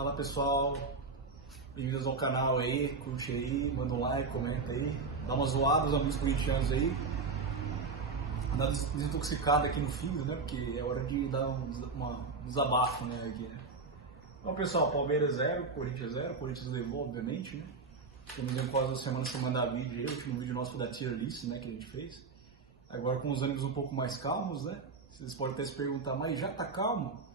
Fala pessoal, bem-vindos ao canal aí, curte aí, manda um like, comenta aí, dá uma zoada aos amigos corintianos aí, dá uma desintoxicada aqui no fio, né, porque é hora de dar um desabafo, né, aqui, né. Então pessoal, Palmeiras 0, Corinthians 0, Corinthians levou, obviamente, né, estamos em quase uma semana sem mandar vídeo aí, o último vídeo nosso foi da tier list, né, que a gente fez, agora com os ânimos um pouco mais calmos, né, vocês podem até se perguntar, mas já tá calmo?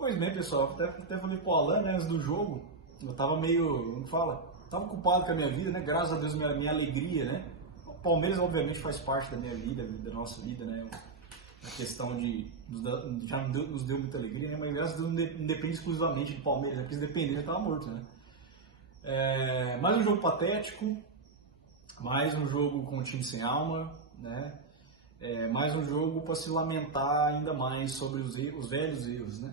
Pois bem, pessoal, até falei pro Alan, né, antes do jogo, eu tava meio, como fala, tava ocupado com a minha vida, né, graças a Deus minha alegria, né, o Palmeiras obviamente faz parte da minha vida, da nossa vida, né, a questão de, já nos deu muita alegria, né, mas graças a Deus não depende exclusivamente do Palmeiras, porque se dependesse já tava morto, né. Mais um jogo patético, mais um jogo com um time sem alma, né, mais um jogo para se lamentar ainda mais sobre os velhos erros, né.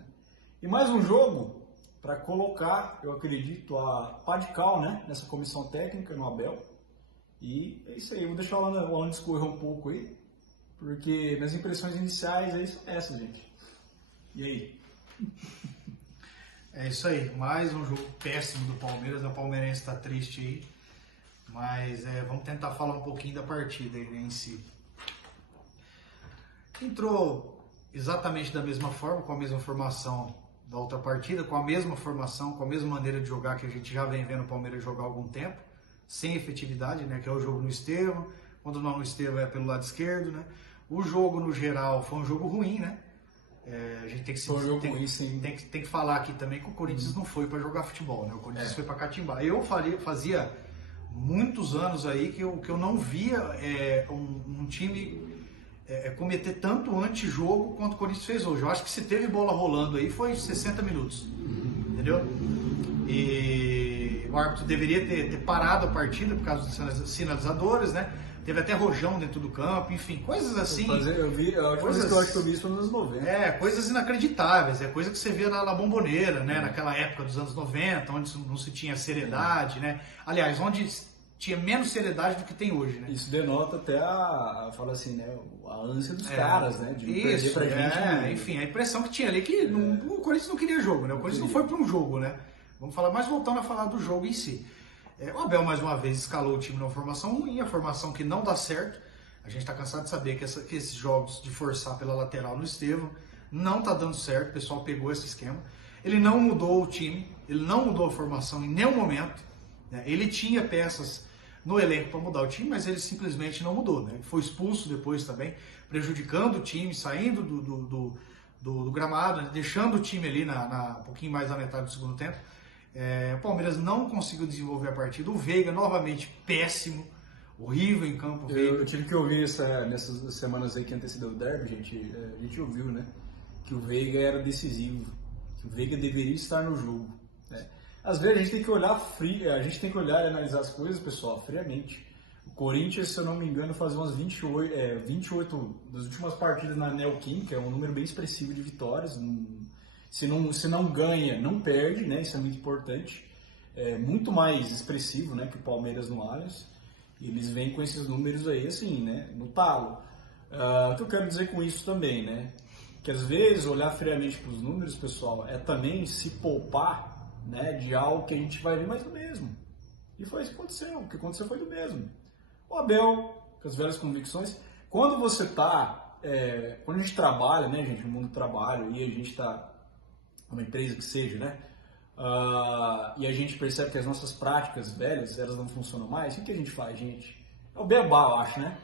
E mais um jogo para colocar, eu acredito, a pá de cal, né, nessa comissão técnica, no Abel. E é isso aí, eu vou deixar o Alan discorrer um pouco aí, porque minhas impressões iniciais são essas, gente. E aí? É isso aí, mais um jogo péssimo do Palmeiras, o palmeirense está triste aí, mas vamos tentar falar um pouquinho da partida aí, né, em si. Entrou exatamente da mesma forma, com a mesma formação da outra partida, com a mesma formação, com a mesma maneira de jogar que a gente já vem vendo o Palmeiras jogar há algum tempo, sem efetividade, né, que é o jogo no Estevão, quando não no Estevão é pelo lado esquerdo, né. O jogo no geral foi um jogo ruim, né. A gente tem que falar aqui também que o Corinthians não foi para jogar futebol, né, o Corinthians foi para catimbar. Eu fazia muitos anos aí que eu não via um time cometer tanto antijogo quanto o Corinthians fez hoje. Eu acho que se teve bola rolando aí foi 60 minutos, entendeu? E o árbitro deveria ter parado a partida por causa dos sinalizadores, né? Teve até rojão dentro do campo, enfim, coisas assim. Eu vi, a última vez que eu acho que eu vi isso foi nos anos 90. Coisas inacreditáveis, coisa que você via na Bombonera, né? Naquela época dos anos 90, onde não se tinha seriedade, né? Aliás, onde tinha menos seriedade do que tem hoje, né? Isso denota até fala assim, né, a ânsia dos caras, né, de perder pra gente. Né? Enfim, a impressão que tinha ali que o Corinthians não queria jogo, né? O Corinthians não foi para um jogo, né? Vamos falar, mas voltando a falar do jogo em si. O Abel, mais uma vez, escalou o time numa formação ruim, a formação que não dá certo. A gente está cansado de saber que esses jogos de forçar pela lateral no Estevão não tá dando certo, o pessoal pegou esse esquema. Ele não mudou o time, ele não mudou a formação em nenhum momento, né? Ele tinha peças no elenco para mudar o time, mas ele simplesmente não mudou, né? Ele foi expulso depois também, prejudicando o time, saindo do gramado, né? Deixando o time ali um pouquinho mais da metade do segundo tempo. O Palmeiras não conseguiu desenvolver a partida. O Veiga, novamente, péssimo, horrível em campo. Eu tive que ouvir nessas semanas aí que antecedeu o derby, a gente ouviu, né, que o Veiga era decisivo, que o Veiga deveria estar no jogo, né? Às vezes a gente tem que olhar a gente tem que olhar e analisar as coisas, pessoal, friamente. O Corinthians, se eu não me engano, faz umas 28 das últimas partidas na Neoquim, que é um número bem expressivo de vitórias. Se não ganha, não perde, né? Isso é muito importante. É muito mais expressivo, né, que o Palmeiras no Allianz. Eles vêm com esses números aí, assim, né, no talo. O que eu quero dizer com isso também, né? Que às vezes olhar friamente para os números, pessoal, é também se poupar, né, de algo que a gente vai ver mais do mesmo. E foi isso que aconteceu. O que aconteceu foi do mesmo. O Abel, com as velhas convicções, quando quando a gente trabalha, né, gente, no mundo do trabalho, e a gente está uma empresa que seja, né, e a gente percebe que as nossas práticas velhas, elas não funcionam mais, o que a gente faz, gente? É o beabá, eu acho, né?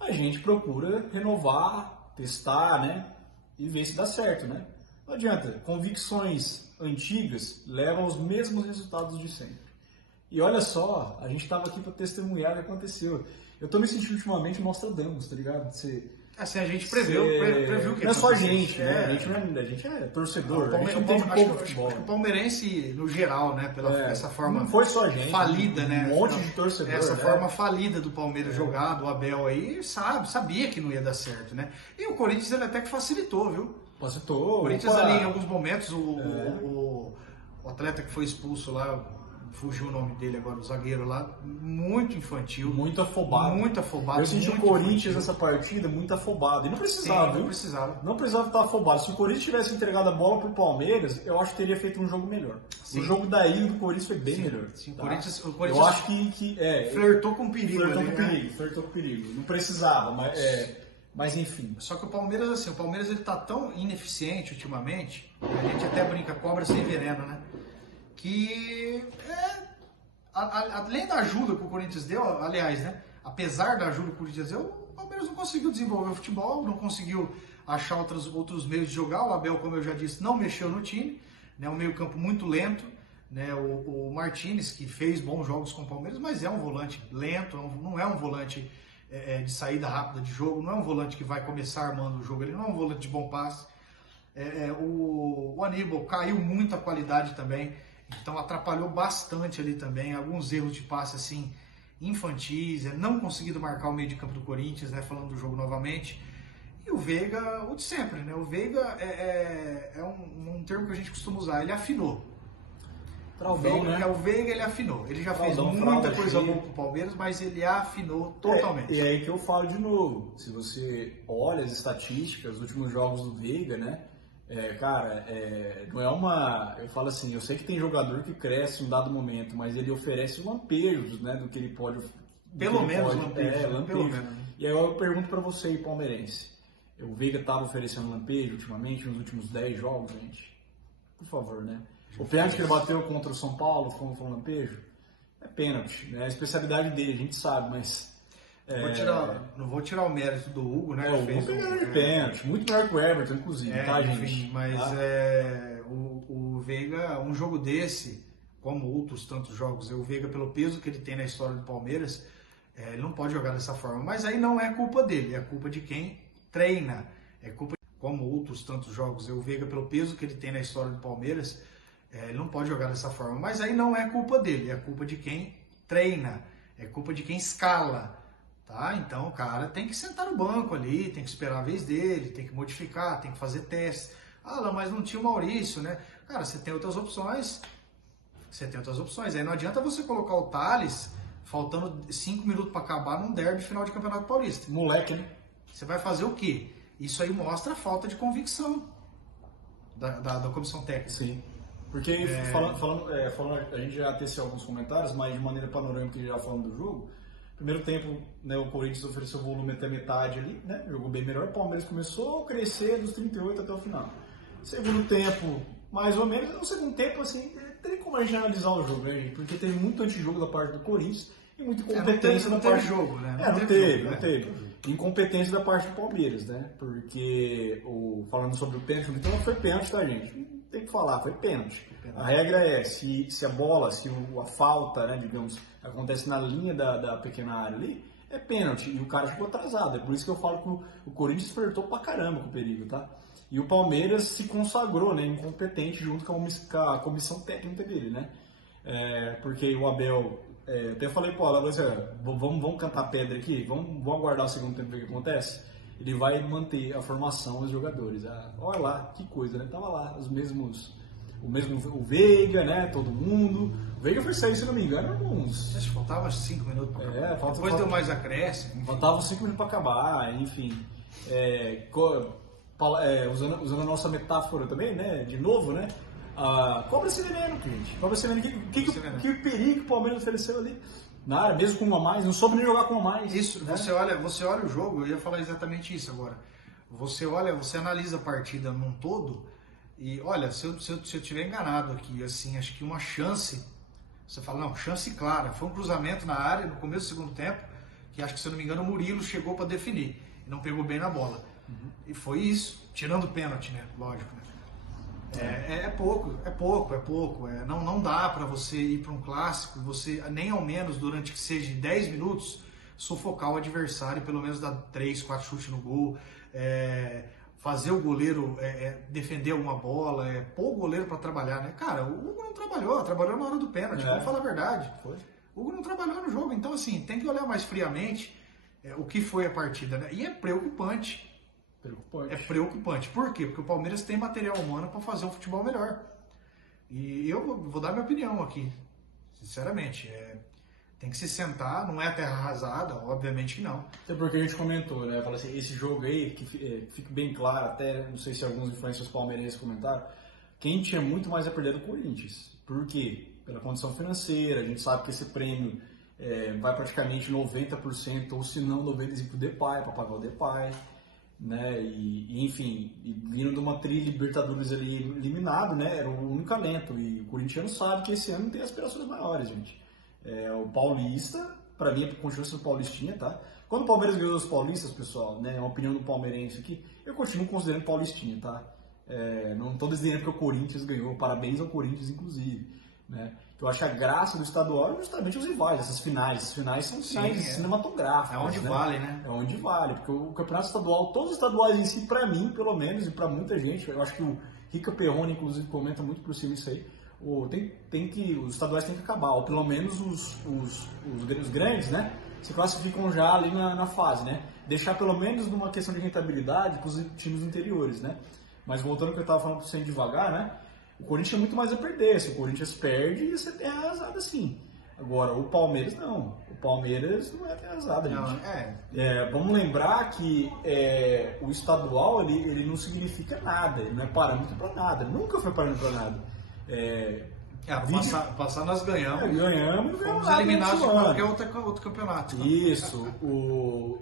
A gente procura renovar, testar, né, e ver se dá certo, né? Não adianta, convicções antigas levam aos mesmos resultados de sempre. E olha só, a gente estava aqui para testemunhar o que aconteceu. Eu tô me sentindo ultimamente Nostradamus, tá ligado? Assim, a gente previu que não é só a gente, né? A gente é torcedor. Acho que o palmeirense, no geral, né? Pela essa forma não foi só a gente, falida, né? Um monte de torcedor. Essa forma falida do Palmeiras jogar, do Abel aí, sabia que não ia dar certo, né? E o Corinthians ele até que facilitou, viu? Facilitou. O Corinthians ali, em alguns momentos, o atleta que foi expulso lá, fugiu o nome dele agora, o zagueiro lá, muito infantil. Muito afobado. Muito afobado. Eu senti o Corinthians nessa partida muito afobado. E não precisava, Sim, viu? não precisava. Não precisava estar afobado. Se o Corinthians tivesse entregado a bola pro Palmeiras, eu acho que teria feito um jogo melhor. Sim. O jogo da ida do Corinthians foi bem melhor. Sim, tá? o Corinthians eu acho que flertou com perigo. Flertou com perigo. Não precisava, mas enfim. Só que o Palmeiras, assim, ele tá tão ineficiente ultimamente, a gente até brinca cobra sem veneno, né? Que além da ajuda que o Corinthians deu, aliás, né? Apesar da ajuda que o Corinthians deu, o Palmeiras não conseguiu desenvolver o futebol, não conseguiu achar outros meios de jogar. O Abel, como eu já disse, não mexeu no time, né? Um meio-campo muito lento, né? O Martínez, que fez bons jogos com o Palmeiras, mas é um volante lento, não é um volante de saída rápida de jogo, não é um volante que vai começar armando o jogo, ele não é um volante de bom passe. O Aníbal caiu muito a qualidade também, então atrapalhou bastante ali também, alguns erros de passe assim infantis, não conseguido marcar o meio de campo do Corinthians, né, falando do jogo novamente. E o Veiga, o de sempre, né? O Veiga é um termo que a gente costuma usar, ele afinou. Traldão, né? O Veiga, ele afinou. Ele já fez Traldão, muita coisa boa pro Palmeiras, mas ele afinou totalmente. E é aí que eu falo de novo. Se você olha as estatísticas dos últimos jogos do Veiga, né? Não é uma... Eu falo assim, eu sei que tem jogador que cresce em um dado momento, mas ele oferece lampejos, né? Do que ele pode... Pelo menos lampejos. Pelo menos. E aí eu pergunto pra você aí, palmeirense. O Veiga estava oferecendo lampejo ultimamente, nos últimos 10 jogos, gente? Por favor, né? O pênalti que ele bateu contra o São Paulo foi um lampejo? É pênalti, né? A especialidade dele, a gente sabe, mas... Não vou tirar o mérito do Hugo, né? O Hugo é pênalti, muito melhor que o Everton, inclusive, tá, gente? Enfim, mas tá? O Veiga, um jogo desse, como outros tantos jogos, o Veiga, pelo peso que ele tem na história do Palmeiras, ele não pode jogar dessa forma. Mas aí não é culpa dele, é culpa de quem treina. Como outros tantos jogos, o Veiga, pelo peso que ele tem na história do Palmeiras, ele não pode jogar dessa forma. Mas aí não é culpa dele, é culpa de quem treina, é culpa de quem escala. Tá? Então o cara tem que sentar no banco ali, tem que esperar a vez dele, tem que modificar, tem que fazer testes. Mas não tinha o Maurício, né? Cara, você tem outras opções. Aí não adianta você colocar o Thales faltando 5 minutos para acabar num derby final de Campeonato Paulista. Moleque, né? Você vai fazer o quê? Isso aí mostra a falta de convicção da comissão técnica. Sim. Porque falando, a gente já teceu alguns comentários, mas de maneira panorâmica, já falando do jogo. Primeiro tempo, né, o Corinthians ofereceu volume até metade ali, né, jogou bem melhor. O Palmeiras começou a crescer dos 38 até o final. Segundo tempo, mais ou menos. No segundo tempo, assim, tem como a gente analisar o jogo, né, gente? Porque teve muito antijogo da parte do Corinthians e muita incompetência da parte... Não teve jogo, né? Não teve. Incompetência da parte do Palmeiras, né? Porque, falando sobre o pênalti, então não foi pênalti, tá, gente? Não tem que falar, foi pênalti. A regra é, se a bola, a falta, né, digamos, acontece na linha da pequena área ali, é pênalti. E o cara ficou atrasado. É por isso que eu falo que o Corinthians flertou pra caramba com o perigo, tá? E o Palmeiras se consagrou, né, incompetente junto com a comissão técnica dele, né? Porque o Abel... até falei, vamos cantar pedra aqui, vamos aguardar o segundo tempo ver o que acontece. Ele vai manter a formação dos jogadores. Olha lá, que coisa, né? Tava lá o Veiga, né? Todo mundo. O Veiga foi sair, se não me engano, uns... Acho que faltava 5 minutos para acabar. Depois deu mais acréscimo. Faltavam 5 minutos para acabar, enfim. Usando a nossa metáfora também, né? De novo, né? Cobra esse veneno, gente. Cobra esse veneno. Que perigo que o Palmeiras ofereceu ali na área, mesmo com uma a mais, não soube nem jogar com uma a mais. Isso, né? Você olha o jogo, eu ia falar exatamente isso agora. Você analisa a partida num todo e olha, se eu tiver enganado aqui, assim, acho que uma chance, você fala, não, chance clara, foi um cruzamento na área no começo do segundo tempo, que acho que, se eu não me engano, o Murilo chegou para definir e não pegou bem na bola. E foi isso, tirando o pênalti, né? Lógico, né? É pouco. Não dá para você ir para um clássico, você nem ao menos durante que seja 10 minutos sufocar o adversário, pelo menos dar 3, 4 chutes no gol, fazer o goleiro defender alguma bola, pôr o goleiro para trabalhar, né? Cara, o Hugo não trabalhou na hora do pênalti, vamos falar a verdade. O Hugo não trabalhou no jogo, então assim, tem que olhar mais friamente o que foi a partida, né? E é preocupante. É preocupante. Por quê? Porque o Palmeiras tem material humano para fazer um futebol melhor. E eu vou dar minha opinião aqui. Sinceramente, tem que se sentar, não é terra arrasada, obviamente que não. Até porque a gente comentou, né? Fala assim, esse jogo aí, que fique bem claro, até não sei se alguns influencers palmeirenses comentaram, quem tinha muito mais a perder do Corinthians. Por quê? Pela condição financeira, a gente sabe que esse prêmio vai praticamente 90%, ou se não 95% pro Depay, para pagar o Depay, né? E enfim, vindo de uma Libertadores ali eliminado, né? Era o único alento, e o corintiano sabe que esse ano tem aspirações maiores, gente. O Paulista, para mim, continua sendo paulistinha, tá? Quando o Palmeiras ganhou os paulistas, pessoal, né, é uma opinião do palmeirense aqui, eu continuo considerando paulistinha, tá? Não estou desdenhando porque o Corinthians ganhou, parabéns ao Corinthians, inclusive, né? Eu acho a graça do estadual é justamente os rivais, essas finais. As finais são finais cinematográficas. É onde vale, né? É onde vale, porque o campeonato estadual, todos os estaduais em si, para mim, pelo menos, e para muita gente, eu acho que o Rica Perrone, inclusive, comenta muito por cima isso aí, os estaduais têm que acabar, ou pelo menos os grandes, né, se classificam já ali na fase, né, deixar pelo menos numa questão de rentabilidade para os times interiores, né, mas voltando ao que eu estava falando sem devagar, né, o Corinthians é muito mais a perder, se o Corinthians perde, você tem arrasado assim. Agora, o Palmeiras não, o Palmeiras não é arrasado, gente. Vamos lembrar que o estadual ele não significa nada, ele não é parâmetro para nada, nunca foi parâmetro para nada. Passar nós ganhamos. Ganhamos, fomos eliminados de qualquer outro campeonato. Isso, o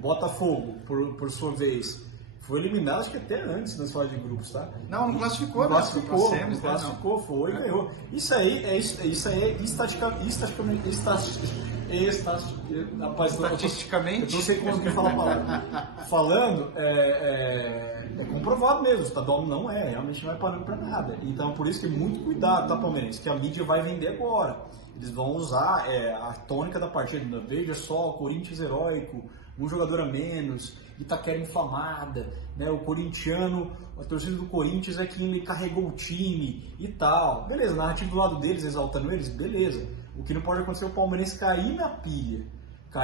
Botafogo, por sua vez, foi eliminado, acho que até antes das fases de grupos, tá? Não classificou, classificou, foi e ganhou. Isso aí é estatisticamente. Eu não sei como falar a palavra. Falando, é comprovado mesmo, o estadual realmente não é parando para nada. Então, por isso que muito cuidado, tá, palmeirense? Que a mídia vai vender agora. Eles vão usar a tônica da partida. Veja só, Corinthians heróico, um jogador a menos, Itaquera inflamada, né? O corintiano, a torcida do Corinthians é quem carregou o time e tal. Beleza, narrativa do lado deles, exaltando eles, beleza. O que não pode acontecer é o palmeirense cair na pilha. Já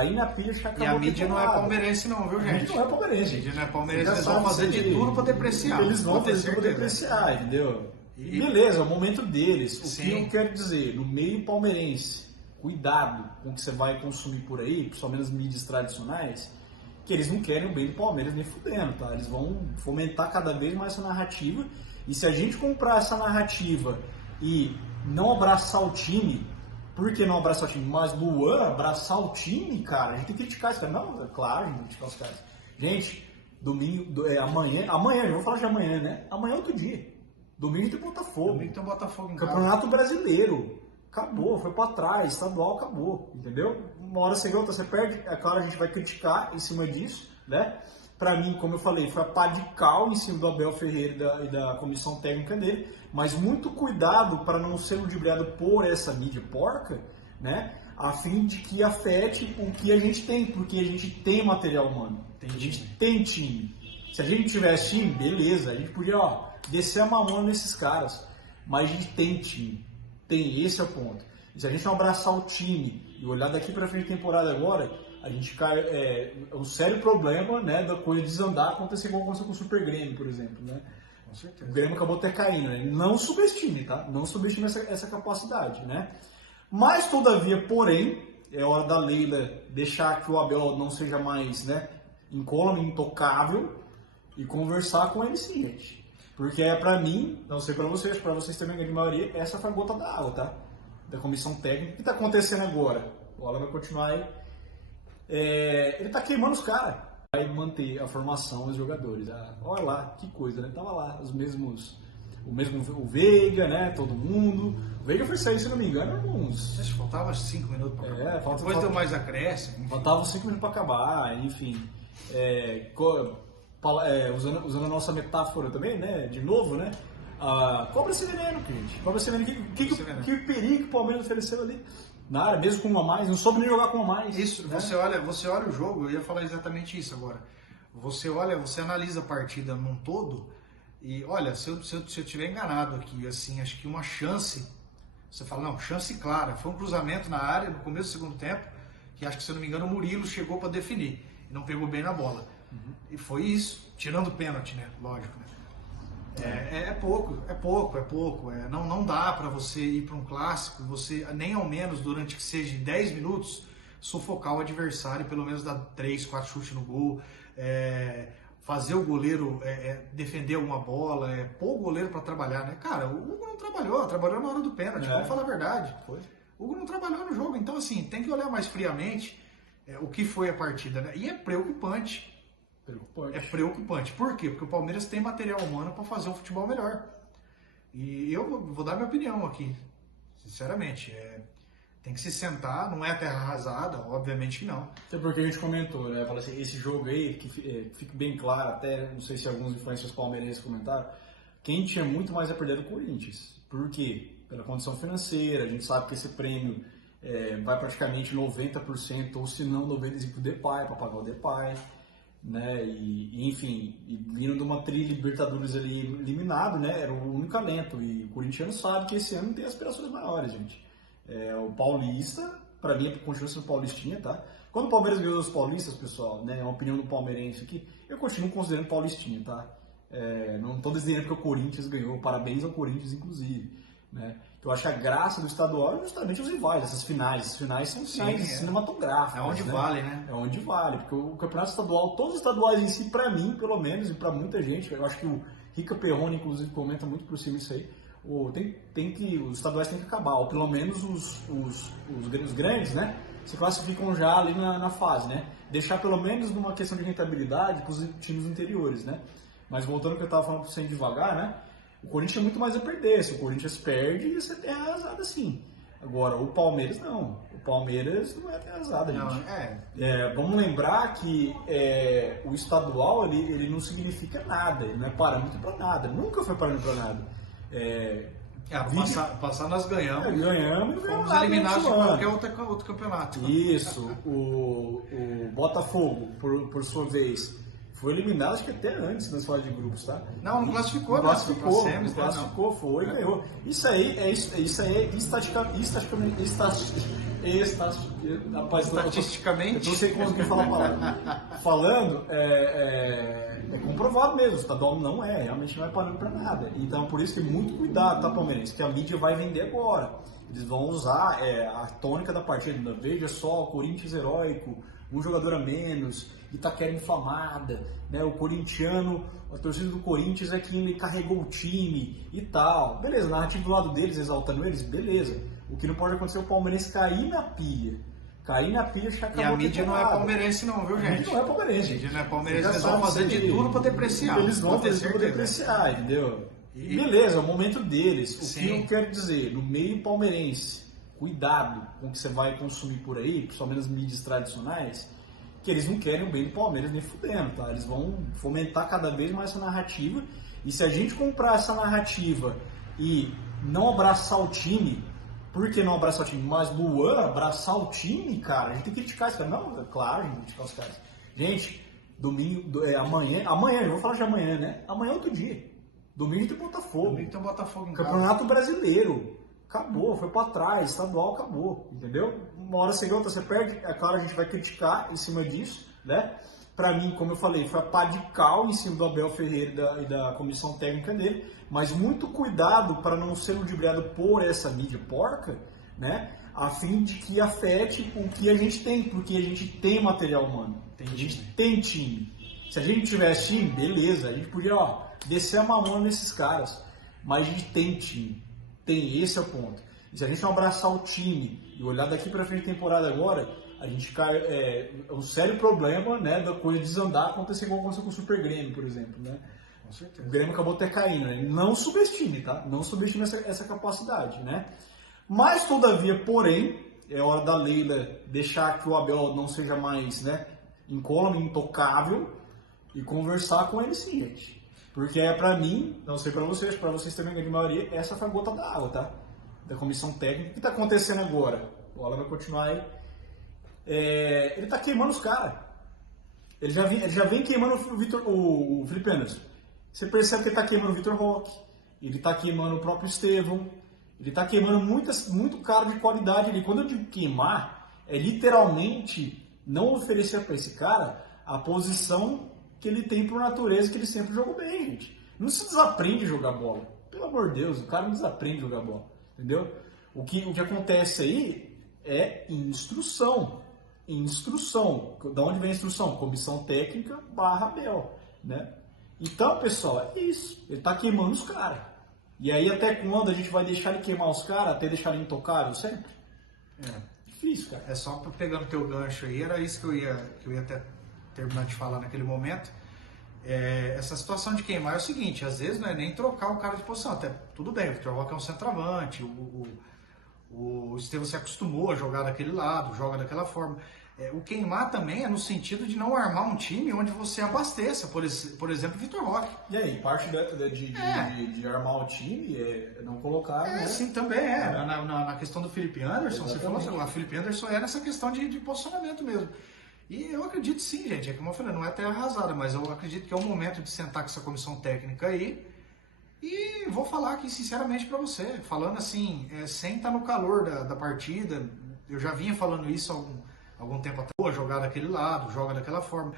acabou. E a mídia não é palmeirense não, viu, gente? A mídia não é palmeirense. A mídia não é palmeirense, eles vão fazer de tudo para depreciar. Eles vão fazer de tudo para depreciar, entendeu? E beleza, é o momento deles. O que eu quero dizer, no meio palmeirense, cuidado com o que você vai consumir por aí, principalmente nas mídias tradicionais, que eles não querem o bem do Palmeiras nem fudendo, tá? Eles vão fomentar cada vez mais essa narrativa, e se a gente comprar essa narrativa e não abraçar o time, por que não abraçar o time? Mas Luan, abraçar o time, cara, a gente tem que criticar esse cara. Não, é claro, a gente tem que criticar os caras. Gente, domingo, amanhã, eu vou falar de amanhã, né? Amanhã é outro dia. Domingo tem Botafogo. Domingo tem Botafogo em casa. Campeonato Brasileiro. Acabou, foi pra trás, estadual acabou, entendeu? Uma hora você ganha, outra você perde, é claro, a gente vai criticar em cima disso, né? Pra mim, como eu falei, foi a pá de cal em cima do Abel Ferreira e da comissão técnica dele, mas muito cuidado para não ser ludibriado por essa mídia porca, né? A fim de que afete o que a gente tem, porque a gente tem material humano, a gente tem time. Se a gente tivesse time, beleza, a gente podia, descer a mamona nesses caras, mas a gente tem time. Esse é o ponto. E se a gente não abraçar o time e olhar daqui para frente da temporada agora, a gente cai. É um sério problema, né, da coisa desandar, acontecer igual aconteceu com o Super Grêmio, por exemplo, né? Com certeza. O Grêmio acabou até caindo, né? Não subestime, tá? Não subestime essa capacidade, né? Mas, todavia, porém, é hora da Leila deixar que o Abel não seja mais, né, incólume, intocável, e conversar com ele sim, gente. Porque pra mim, não sei pra vocês também, a grande maioria, essa foi a gota da água, tá? Da comissão técnica. O que tá acontecendo agora? O Alan vai continuar aí. Ele tá queimando os caras. Vai manter a formação dos jogadores. Olha lá, que coisa, né? Tava lá o Veiga, né? Todo mundo. O Veiga foi sair, se não me engano, uns... Acho que faltava 5 minutos pra acabar. Depois deu mais acréscimo. Faltavam 5 minutos pra acabar, enfim. Usando a nossa metáfora também, né? De novo, né? Cobra esse veneno, gente. Cobra esse veneno. Que perigo que o Palmeiras ofereceu ali na área, mesmo com uma a mais. Não soube nem jogar com uma a mais. Isso, né? Você olha o jogo, eu ia falar exatamente isso agora. Você analisa a partida num todo e, olha, se eu tiver enganado aqui, assim, acho que uma chance, você fala, não, chance clara. Foi um cruzamento na área no começo do segundo tempo, que acho que, se eu não me engano, o Murilo chegou para definir e não pegou bem na bola. E foi isso, tirando o pênalti, né? Lógico, né? É pouco. Não dá para você ir para um clássico, você nem ao menos durante que seja 10 minutos, sufocar o adversário, pelo menos dar 3, 4 chutes no gol, fazer o goleiro defender alguma bola, pôr o goleiro para trabalhar, né? Cara, o Hugo não trabalhou na hora do pênalti, vamos falar a verdade. Foi. O Hugo não trabalhou no jogo, então assim, tem que olhar mais friamente o que foi a partida, né? E é preocupante. É preocupante. Por quê? Porque o Palmeiras tem material humano para fazer um futebol melhor. E eu vou dar minha opinião aqui, sinceramente. Tem que se sentar, não é terra arrasada, obviamente que não. Até porque a gente comentou, né? Fala assim, esse jogo aí, que fique bem claro, até não sei se alguns influencers palmeirenses comentaram, quem tinha muito mais a perder era o Corinthians. Por quê? Pela condição financeira, a gente sabe que esse prêmio vai praticamente 90%, ou se não 95% pro Depay, para pagar o Depay. Né? Enfim, vindo de uma Libertadores ali eliminado, né? Era o único alento, e o corintiano sabe que esse ano tem aspirações maiores, gente. O paulista, para mim, continua sendo paulistinha, tá? Quando o Palmeiras ganhou os paulistas, pessoal, né? É uma opinião do palmeirense aqui, eu continuo considerando paulistinha, tá? Não estou dizendo que o Corinthians ganhou, parabéns ao Corinthians, inclusive, né? Eu acho que a graça do estadual é justamente os rivais, essas finais. As finais são finais cinematográficas. É onde vale, né? É onde vale, porque o campeonato estadual, todos os estaduais em si, pra mim, pelo menos, e pra muita gente, eu acho que o Rica Perrone, inclusive, comenta muito por cima isso aí, os estaduais têm que acabar, ou pelo menos os grandes, né, se classificam já ali na fase, né? Deixar pelo menos numa questão de rentabilidade para os times anteriores, né? Mas voltando ao que eu estava falando, sem devagar, né? O Corinthians tem muito mais a perder. Se o Corinthians perde, você tem arrasada sim. Agora, o Palmeiras não. O Palmeiras não é arrasada, gente. Vamos lembrar que o estadual ele não significa nada. Ele não é parâmetro para nada. Nunca foi parâmetro para nada. Passar nós ganhamos. Ganhamos e fomos eliminados de qualquer outro campeonato. Isso. O Botafogo, por sua vez, foi eliminado, acho que até antes nas fases de grupos, tá? Não classificou, não classificou, foi e ganhou. Isso aí é estatisticamente. Eu não sei conseguir falar a palavra. Falando, é comprovado mesmo, o estadual realmente não é parando para nada. Então, por isso, tem muito cuidado, tá, palmeirense? Que a mídia vai vender agora. Eles vão usar a tônica da partida. Veja só, Corinthians heróico, um jogador a menos, Itaquera inflamada, né? O corintiano, a torcida do Corinthians é quem carregou o time e tal. Beleza, narrativa do lado deles, exaltando eles, beleza. O que não pode acontecer é o palmeirense cair na pilha. E a mídia não é palmeirense não, viu, gente? A mídia não é palmeirense. A mídia não é palmeirense, eles vão fazer de tudo para depreciar. Eles vão fazer para depreciar, entendeu? E beleza, é o momento deles. O que eu quero dizer, no meio palmeirense, cuidado com o que você vai consumir por aí, principalmente nas mídias tradicionais, que eles não querem o bem do Palmeiras nem fudendo, tá? Eles vão fomentar cada vez mais essa narrativa, e se a gente comprar essa narrativa e não abraçar o time, por que não abraçar o time? Mas Luan, abraçar o time, cara, a gente tem que criticar esse cara. Não, claro, a gente tem que criticar os caras. Gente, domingo, amanhã, eu vou falar de amanhã, né? Amanhã é outro dia. Domingo tem Botafogo. Domingo tem Botafogo em casa. Campeonato Brasileiro. Acabou, foi pra trás, estadual acabou, entendeu? Uma hora sem outra você perde, é claro, a gente vai criticar em cima disso, né? Pra mim, como eu falei, foi a pá de cal em cima do Abel Ferreira e da comissão técnica dele, mas muito cuidado para não ser ludibriado por essa mídia porca, né? A fim de que afete o que a gente tem, porque a gente tem material humano, a gente tem time. Se a gente tivesse time, beleza, a gente podia, descer a mamona nesses caras, mas a gente tem time. Esse é o ponto. E se a gente não abraçar o time e olhar daqui para frente da temporada agora, a gente cai. É um sério problema, né, da coisa desandar, acontecer igual aconteceu com o Super Grêmio, por exemplo, né? Com certeza. O Grêmio acabou até caindo, né? Não subestime, tá? Não subestime essa capacidade, né? Mas, todavia, porém, é hora da Leila deixar que o Abel não seja mais, né, incólume, intocável, e conversar com ele sim, gente. Porque pra mim, não sei pra vocês também, a grande maioria, essa foi a gota da água, tá? Da comissão técnica. O que tá acontecendo agora? O Alan vai continuar aí. Ele tá queimando os caras. Ele já vem queimando o Felipe Anderson. Você percebe que ele tá queimando o Vitor Roque. Ele tá queimando o próprio Estevão. Ele tá queimando muito cara de qualidade ali. Quando eu digo queimar, é literalmente não oferecer pra esse cara a posição que ele tem por natureza, que ele sempre jogou bem, gente. Não se desaprende a jogar bola. Pelo amor de Deus, o cara não desaprende a jogar bola. Entendeu? O que acontece aí é instrução. Instrução. Da onde vem a instrução? Comissão técnica / Abel, né? Então, pessoal, é isso. Ele tá queimando os caras. E aí até quando a gente vai deixar ele queimar os caras, até deixar ele intocável sempre? Difícil, cara. É só pegando teu gancho aí, era isso que eu ia até terminar de falar naquele momento. Essa situação de queimar é o seguinte, às vezes não é nem trocar o cara de posição, até tudo bem, o Vitor Roque é um centroavante, o Estevão se acostumou a jogar daquele lado, joga daquela forma. O queimar também é no sentido de não armar um time onde você abasteça, por exemplo, o Vitor Roque. E aí, parte de armar o time é não colocar... né? Sim, também é. Na questão do Felipe Anderson, você falou assim, a Felipe Anderson é nessa questão de posicionamento mesmo. E eu acredito sim, gente, como eu falei, não é terra arrasada, mas eu acredito que é o momento de sentar com essa comissão técnica aí e vou falar aqui sinceramente para você, falando assim, sem estar no calor da partida, eu já vinha falando isso há algum tempo atrás, jogar daquele lado, joga daquela forma.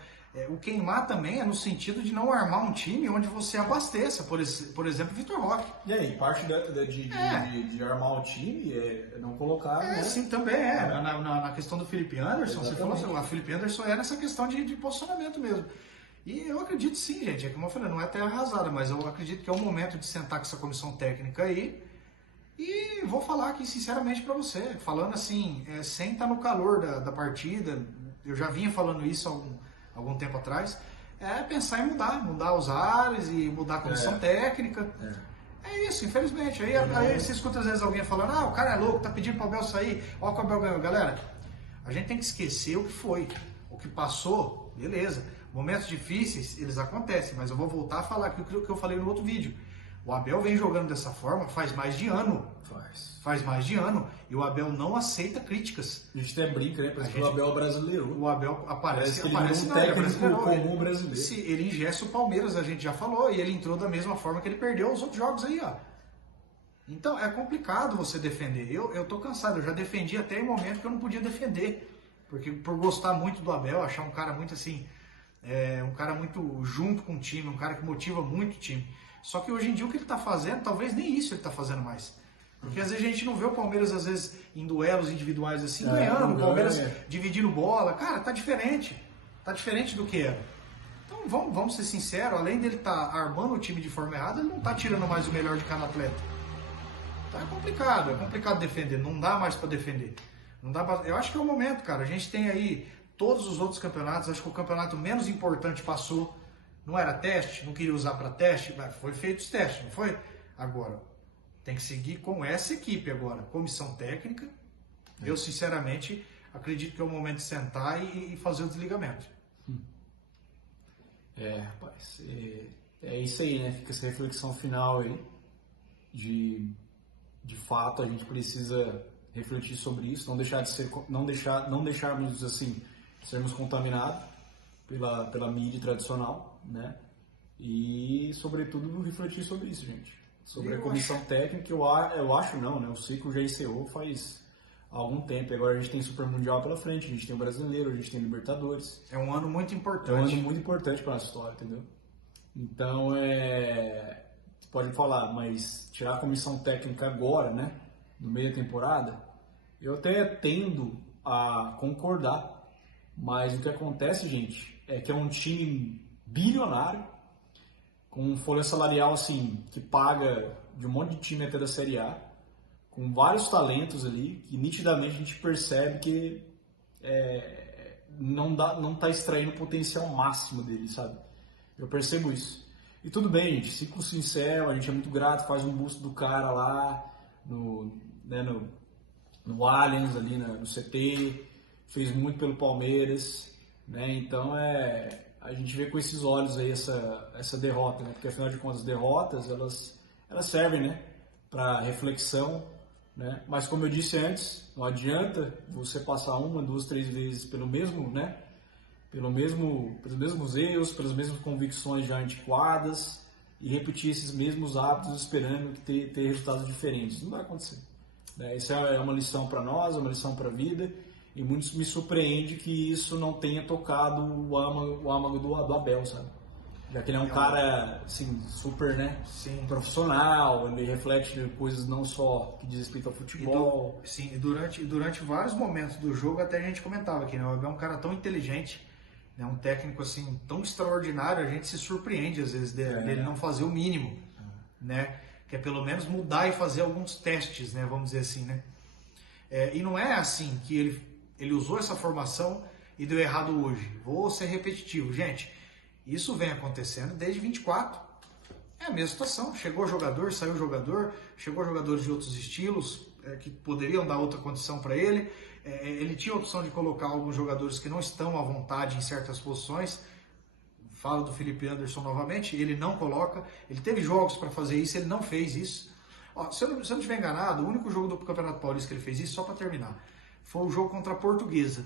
O queimar também é no sentido de não armar um time onde você abasteça, por exemplo, o Vitor Roque. E aí, parte de armar o time é não colocar... né? Sim, também é. Na questão do Felipe Anderson, você falou assim, a Felipe Anderson é nessa questão de posicionamento mesmo. E eu acredito sim, gente, como eu falei, não é terra arrasada, mas eu acredito que é o momento de sentar com essa comissão técnica aí e vou falar aqui sinceramente para você, falando assim, sem estar no calor da partida, eu já vinha falando isso há algum tempo atrás, pensar em mudar os ares e mudar a comissão técnica. É isso, infelizmente. Aí você escuta às vezes alguém falando, o cara é louco, tá pedindo para o Abel sair, olha o que o Abel ganhou. Galera, a gente tem que esquecer o que foi, o que passou, beleza. Momentos difíceis, eles acontecem, mas eu vou voltar a falar aqui o que eu falei no outro vídeo. O Abel vem jogando dessa forma faz mais de ano. Faz mais de ano. E o Abel não aceita críticas. A gente até brinca, né? Parece que o Abel é brasileiro. O Abel aparece ele é um técnico comum brasileiro. Se ele ingessa o Palmeiras, a gente já falou, e ele entrou da mesma forma que ele perdeu os outros jogos aí, ó. Então é complicado você defender. Eu tô cansado, eu já defendi até em momento que eu não podia defender. Porque por gostar muito do Abel, achar um cara muito assim, um cara muito junto com o time, um cara que motiva muito o time. Só que hoje em dia o que ele está fazendo, talvez nem isso ele está fazendo mais. Porque às vezes a gente não vê o Palmeiras, às vezes, em duelos individuais assim, ganhando, o Palmeiras dividindo bola. Cara, tá diferente. Tá diferente do que era. Então vamos ser sinceros, além dele estar armando o time de forma errada, ele não está tirando mais o melhor de cada atleta. Então é complicado defender, não dá mais para defender. Não dá pra... Eu acho que é o momento, cara. A gente tem aí todos os outros campeonatos, acho que o campeonato menos importante passou. Não era teste, não queria usar para teste, mas foi feito os testes, não foi? Agora, tem que seguir com essa equipe agora, comissão técnica. Eu, sinceramente, acredito que é o momento de sentar e fazer o desligamento. Rapaz, é isso aí, né? Fica essa reflexão final aí, de fato a gente precisa refletir sobre isso, não deixarmos assim, sermos contaminados pela mídia tradicional, né? E, sobretudo, refletir sobre isso, gente. Sobre a comissão técnica, eu acho não, né? O ciclo já encerrou faz algum tempo. Agora a gente tem Super Mundial pela frente, a gente tem o Brasileiro, a gente tem Libertadores. É um ano muito importante. É um ano muito importante para a nossa história, entendeu? Então, você pode falar, mas tirar a comissão técnica agora, né? No meio da temporada, eu até tendo a concordar. Mas o que acontece, gente, é que é um time bilionário, com folha salarial assim, que paga de um monte de time até da Série A, com vários talentos ali, que nitidamente a gente percebe que não está extraindo o potencial máximo dele, sabe? Eu percebo isso. E tudo bem, gente, ciclo sincero, a gente é muito grato, faz um busto do cara lá no Allianz, ali no CT, fez muito pelo Palmeiras, né? Então a gente vê com esses olhos aí essa derrota, né? Porque afinal de contas as derrotas elas servem, né, para reflexão, né? Mas como eu disse antes, não adianta você passar 1, 2, 3 vezes pelo mesmo, né? Pelos mesmos erros, pelas mesmas convicções já antiquadas e repetir esses mesmos hábitos esperando ter resultados diferentes. Não vai acontecer. Essa é uma lição para nós, uma lição para a vida. E muitos me surpreende que isso não tenha tocado o âmago do Abel, sabe? Já que ele é um cara, assim, super, né, Sim. profissional, ele reflete coisas não só que diz respeito ao futebol. Sim, e durante vários momentos do jogo até a gente comentava que, né, o Abel é um cara tão inteligente, né, um técnico assim tão extraordinário, a gente se surpreende às vezes dele não fazer o mínimo, né, que é pelo menos mudar e fazer alguns testes, né, vamos dizer assim, né. E não é assim que ele usou essa formação e deu errado hoje. Vou ser repetitivo, gente. Isso vem acontecendo desde 24. É a mesma situação. Chegou jogador, saiu jogador, chegou jogadores de outros estilos que poderiam dar outra condição para ele. Ele tinha a opção de colocar alguns jogadores que não estão à vontade em certas posições. Falo do Felipe Anderson novamente, ele não coloca. Ele teve jogos para fazer isso, ele não fez isso. Ó, se eu não estiver enganado, o único jogo do Campeonato Paulista que ele fez isso, só para terminar, foi o jogo contra a Portuguesa.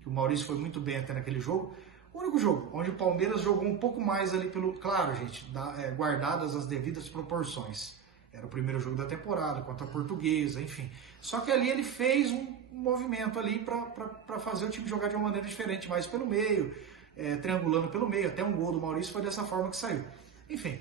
Que o Maurício foi muito bem até naquele jogo. O único jogo onde o Palmeiras jogou um pouco mais ali pelo... Claro, gente, guardadas as devidas proporções. Era o primeiro jogo da temporada, contra a Portuguesa, enfim. Só que ali ele fez um movimento ali para fazer o time jogar de uma maneira diferente, mais pelo meio, triangulando pelo meio. Até um gol do Maurício foi dessa forma que saiu. Enfim,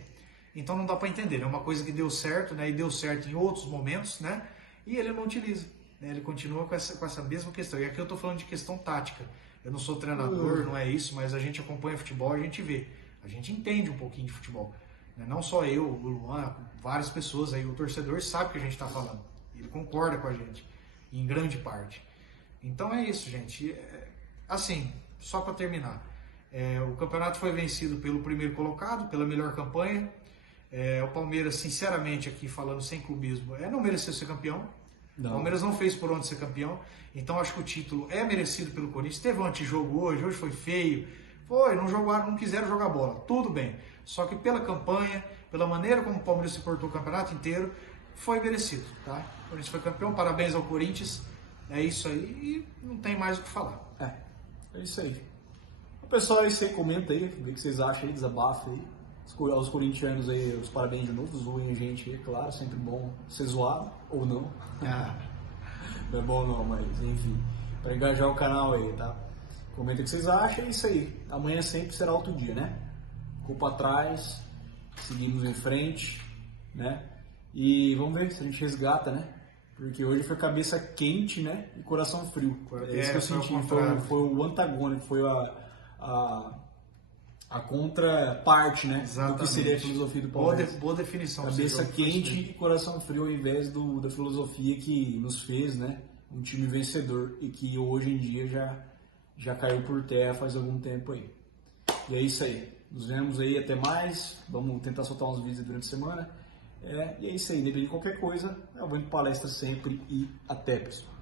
então não dá para entender. É uma coisa que deu certo, né? E deu certo em outros momentos, né? E ele não utiliza. Né? Ele continua com essa mesma questão. E aqui eu estou falando de questão tática. Eu não sou treinador, não é isso, mas a gente acompanha futebol, a gente vê. A gente entende um pouquinho de futebol. Né? Não só eu, o Luan, várias pessoas aí, o torcedor sabe o que a gente está falando. Ele concorda com a gente, em grande parte. Então é isso, gente. Assim, só para terminar. O campeonato foi vencido pelo primeiro colocado, pela melhor campanha. O Palmeiras, sinceramente, aqui falando sem clubismo, não mereceu ser campeão. Não. O Palmeiras não fez por onde ser campeão, então acho que o título é merecido pelo Corinthians. Teve um antijogo hoje foi feio, não jogaram, não quiseram jogar bola, tudo bem. Só que pela campanha, pela maneira como o Palmeiras se portou o campeonato inteiro, foi merecido, tá? O Corinthians foi campeão, parabéns ao Corinthians, é isso aí e não tem mais o que falar. É isso aí. O pessoal aí, você comenta aí, o que vocês acham aí, desabafa aí. Aos corintianos aí, os parabéns de novo, zoem a gente aí, claro, sempre bom ser zoado, ou não. Não é bom não, mas enfim, para engajar o canal aí, tá? Comenta o que vocês acham, é isso aí. Amanhã sempre será outro dia, né? Culpa atrás, seguimos em frente, né? E vamos ver se a gente resgata, né? Porque hoje foi cabeça quente, né? E coração frio. É isso que eu senti, foi o antagônico, foi a contraparte, né? Exatamente. Do que seria a filosofia do Palmeiras. Boa definição. Cabeça quente e coração frio ao invés da filosofia que nos fez, né? Um time vencedor e que hoje em dia já caiu por terra faz algum tempo aí. E é isso aí. Nos vemos aí, até mais. Vamos tentar soltar uns vídeos durante a semana. E é isso aí. Depende de qualquer coisa, eu vou em palestra sempre e até, pessoal.